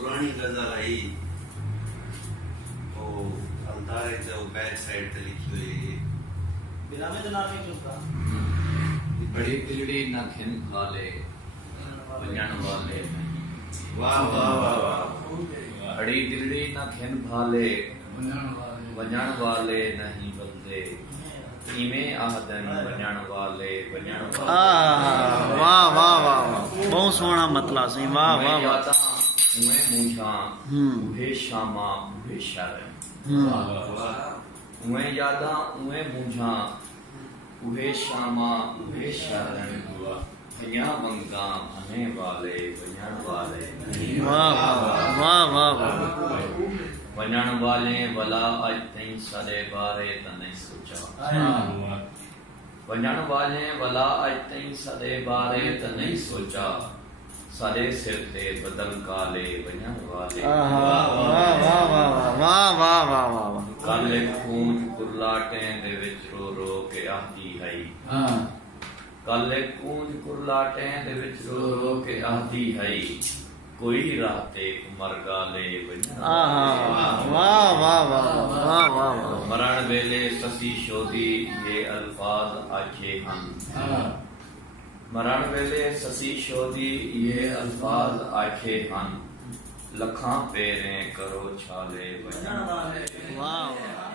पुरानी गजल आई ओ अंतारे ते बैक साइड ते लिखी हुई बिना में तो नाम नहीं चुका बड़ी तिलड़ी ना खिन वाले वंजन वाले वाह वाह वाह वाह बड़ी तिलड़ी ना खिन भाले वंजन वाले नहीं बंदे इमे आहदन वंजन वाले वाह वाह वाह बहुत सोहना मतला सी वाह वाह वाह उहे मूंछा उहे शामा उहे शर उहे यादा उहे मूंछा उहे शामा उहे शर भैया मंगा आने वाले वंजन वाले वाह वाह वाह वाह वंजन वाले वला अज तई सदे बारे त नहीं सोचा वंजन वाले वला अज तई सदे बारे त नहीं सोचा सारे सिर ते बदल काले वंजन वाले वाह वाह वाह वाह वाह वाह वाह काले खूंज कुर्लाटे दे विच रो रो के आती है काले कूंज कुर्लाटे दे विच रो रो के आती है कोई राते उमर गाले वाह वाह वाह वाह वाह मरण वेले ससी शोदी ये अल्फाज आखे हम मरण वेले ससी शोदी ये अल्फाज आखे हम लखां पेरें करो छाले वाह